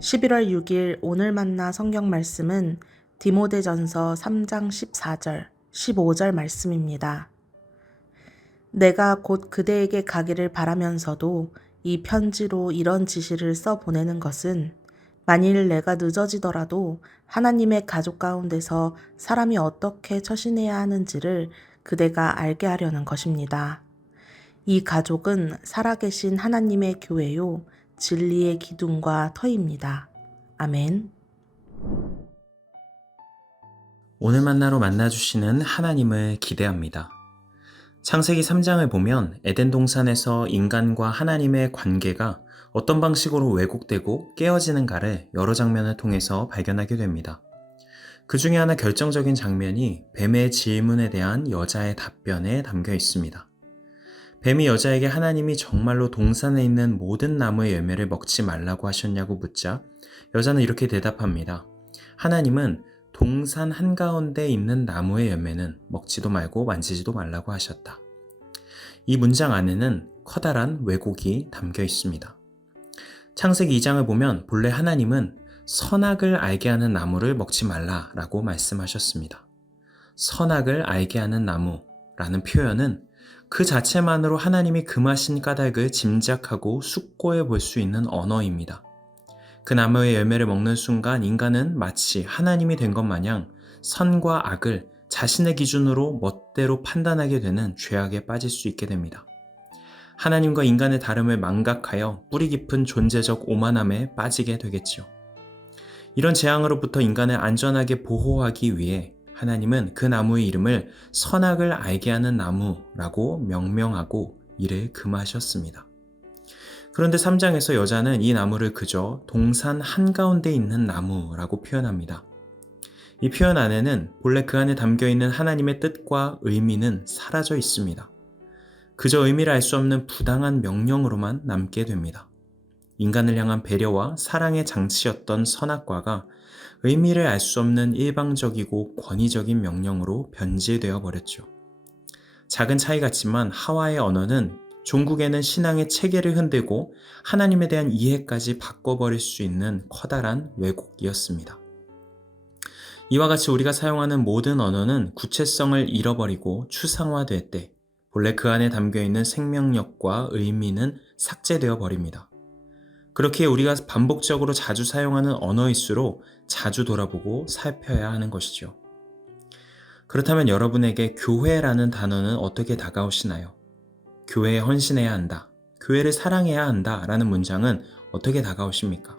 11월 6일 오늘 만나 성경 말씀은 디모데전서 3장 14절, 15절 말씀입니다. 내가 곧 그대에게 가기를 바라면서도 이 편지로 이런 지시를 써 보내는 것은 만일 내가 늦어지더라도 하나님의 가족 가운데서 사람이 어떻게 처신해야 하는지를 그대가 알게 하려는 것입니다. 이 가족은 살아계신 하나님의 교회요, 진리의 기둥과 터입니다. 아멘. 오늘 만나로 만나주시는 하나님을 기대합니다. 창세기 3장을 보면 에덴 동산에서 인간과 하나님의 관계가 어떤 방식으로 왜곡되고 깨어지는가를 여러 장면을 통해서 발견하게 됩니다. 그 중에 하나 결정적인 장면이 뱀의 질문에 대한 여자의 답변에 담겨 있습니다. 뱀이 여자에게 하나님이 정말로 동산에 있는 모든 나무의 열매를 먹지 말라고 하셨냐고 묻자 여자는 이렇게 대답합니다. 하나님은 동산 한가운데 있는 나무의 열매는 먹지도 말고 만지지도 말라고 하셨다. 이 문장 안에는 커다란 왜곡이 담겨 있습니다. 창세기 2장을 보면 본래 하나님은 선악을 알게 하는 나무를 먹지 말라라고 말씀하셨습니다. 선악을 알게 하는 나무라는 표현은 그 자체만으로 하나님이 금하신 까닭을 짐작하고 숙고해 볼 수 있는 언어입니다. 그 나무의 열매를 먹는 순간 인간은 마치 하나님이 된 것 마냥 선과 악을 자신의 기준으로 멋대로 판단하게 되는 죄악에 빠질 수 있게 됩니다. 하나님과 인간의 다름을 망각하여 뿌리 깊은 존재적 오만함에 빠지게 되겠죠. 이런 재앙으로부터 인간을 안전하게 보호하기 위해 하나님은 그 나무의 이름을 선악을 알게 하는 나무라고 명명하고 이를 금하셨습니다. 그런데 3장에서 여자는 이 나무를 그저 동산 한가운데 있는 나무라고 표현합니다. 이 표현 안에는 본래 그 안에 담겨있는 하나님의 뜻과 의미는 사라져 있습니다. 그저 의미를 알 수 없는 부당한 명령으로만 남게 됩니다. 인간을 향한 배려와 사랑의 장치였던 선악과가 의미를 알 수 없는 일방적이고 권위적인 명령으로 변질되어 버렸죠. 작은 차이 같지만 하와의 언어는 종국에는 신앙의 체계를 흔들고 하나님에 대한 이해까지 바꿔버릴 수 있는 커다란 왜곡이었습니다. 이와 같이 우리가 사용하는 모든 언어는 구체성을 잃어버리고 추상화될 때 본래 그 안에 담겨있는 생명력과 의미는 삭제되어 버립니다. 그렇게 우리가 반복적으로 자주 사용하는 언어일수록 자주 돌아보고 살펴야 하는 것이죠. 그렇다면 여러분에게 교회라는 단어는 어떻게 다가오시나요? 교회에 헌신해야 한다, 교회를 사랑해야 한다 라는 문장은 어떻게 다가오십니까?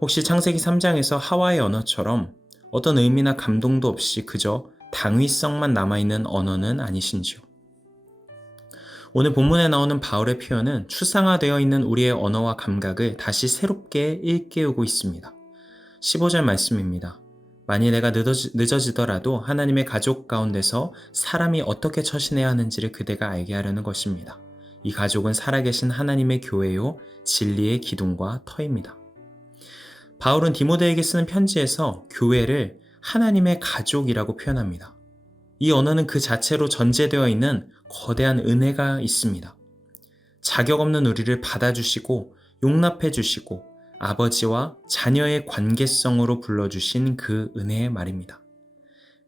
혹시 창세기 3장에서 하와의 언어처럼 어떤 의미나 감동도 없이 그저 당위성만 남아있는 언어는 아니신지요? 오늘 본문에 나오는 바울의 표현은 추상화되어 있는 우리의 언어와 감각을 다시 새롭게 일깨우고 있습니다. 15절 말씀입니다. 만일 내가 늦어지더라도 하나님의 가족 가운데서 사람이 어떻게 처신해야 하는지를 그대가 알게 하려는 것입니다. 이 가족은 살아계신 하나님의 교회요, 진리의 기둥과 터입니다. 바울은 디모데에게 쓰는 편지에서 교회를 하나님의 가족이라고 표현합니다. 이 언어는 그 자체로 전제되어 있는 거대한 은혜가 있습니다. 자격 없는 우리를 받아주시고 용납해 주시고 아버지와 자녀의 관계성으로 불러주신 그 은혜의 말입니다.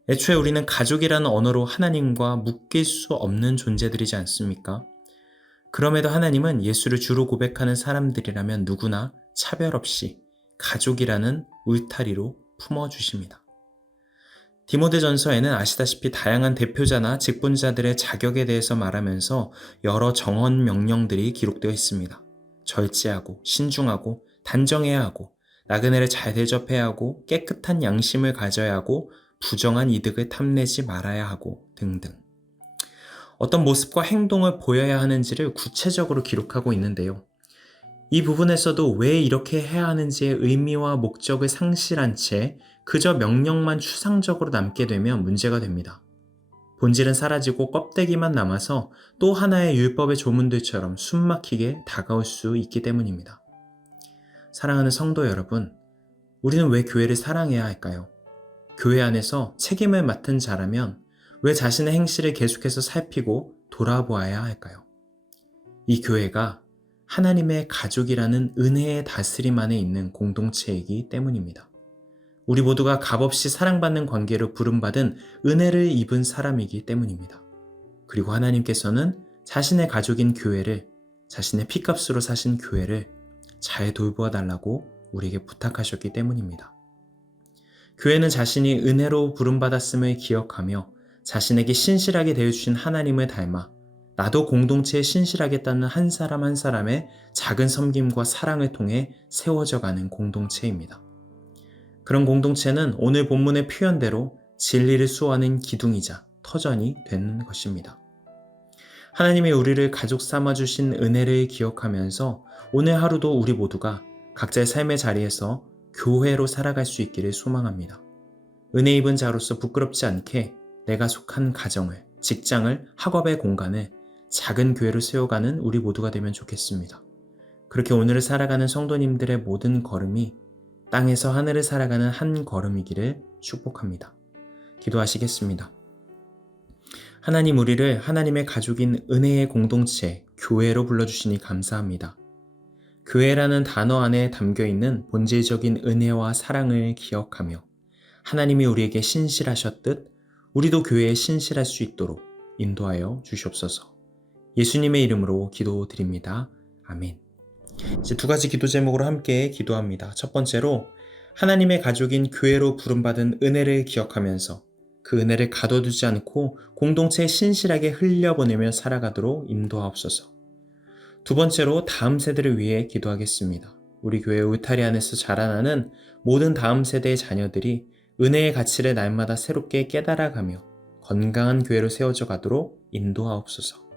애초에 우리는 가족이라는 언어로 하나님과 묶일 수 없는 존재들이지 않습니까? 그럼에도 하나님은 예수를 주로 고백하는 사람들이라면 누구나 차별 없이 가족이라는 울타리로 품어주십니다. 디모데전서에는 아시다시피 다양한 대표자나 직분자들의 자격에 대해서 말하면서 여러 정언 명령들이 기록되어 있습니다. 절제하고 신중하고 단정해야 하고 나그네를 잘 대접해야 하고 깨끗한 양심을 가져야 하고 부정한 이득을 탐내지 말아야 하고 등등. 어떤 모습과 행동을 보여야 하는지를 구체적으로 기록하고 있는데요. 이 부분에서도 왜 이렇게 해야 하는지의 의미와 목적을 상실한 채 그저 명령만 추상적으로 남게 되면 문제가 됩니다. 본질은 사라지고 껍데기만 남아서 또 하나의 율법의 조문들처럼 숨막히게 다가올 수 있기 때문입니다. 사랑하는 성도 여러분, 우리는 왜 교회를 사랑해야 할까요? 교회 안에서 책임을 맡은 자라면 왜 자신의 행실을 계속해서 살피고 돌아보아야 할까요? 이 교회가 하나님의 가족이라는 은혜의 다스림 안에 있는 공동체이기 때문입니다. 우리 모두가 값없이 사랑받는 관계로 부름받은 은혜를 입은 사람이기 때문입니다. 그리고 하나님께서는 자신의 가족인 교회를, 자신의 피값으로 사신 교회를 잘 돌보아 달라고 우리에게 부탁하셨기 때문입니다. 교회는 자신이 은혜로 부름받았음을 기억하며 자신에게 신실하게 대해주신 하나님을 닮아 나도 공동체에 신실하겠다는 한 사람 한 사람의 작은 섬김과 사랑을 통해 세워져 가는 공동체입니다. 그런 공동체는 오늘 본문의 표현대로 진리를 수호하는 기둥이자 터전이 되는 것입니다. 하나님이 우리를 가족 삼아주신 은혜를 기억하면서 오늘 하루도 우리 모두가 각자의 삶의 자리에서 교회로 살아갈 수 있기를 소망합니다. 은혜 입은 자로서 부끄럽지 않게 내가 속한 가정을, 직장을, 학업의 공간을 작은 교회로 세워가는 우리 모두가 되면 좋겠습니다. 그렇게 오늘을 살아가는 성도님들의 모든 걸음이 땅에서 하늘을 살아가는 한 걸음이기를 축복합니다. 기도하시겠습니다. 하나님, 우리를 하나님의 가족인 은혜의 공동체, 교회로 불러주시니 감사합니다. 교회라는 단어 안에 담겨있는 본질적인 은혜와 사랑을 기억하며 하나님이 우리에게 신실하셨듯 우리도 교회에 신실할 수 있도록 인도하여 주시옵소서. 예수님의 이름으로 기도드립니다. 아멘. 이제 두 가지 기도 제목으로 함께 기도합니다. 첫 번째로 하나님의 가족인 교회로 부름받은 은혜를 기억하면서 그 은혜를 가둬두지 않고 공동체에 신실하게 흘려보내며 살아가도록 인도하옵소서. 두 번째로 다음 세대를 위해 기도하겠습니다. 우리 교회 울타리 안에서 자라나는 모든 다음 세대의 자녀들이 은혜의 가치를 날마다 새롭게 깨달아가며 건강한 교회로 세워져 가도록 인도하옵소서.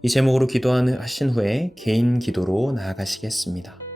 이 제목으로 기도하신 후에 개인 기도로 나아가시겠습니다.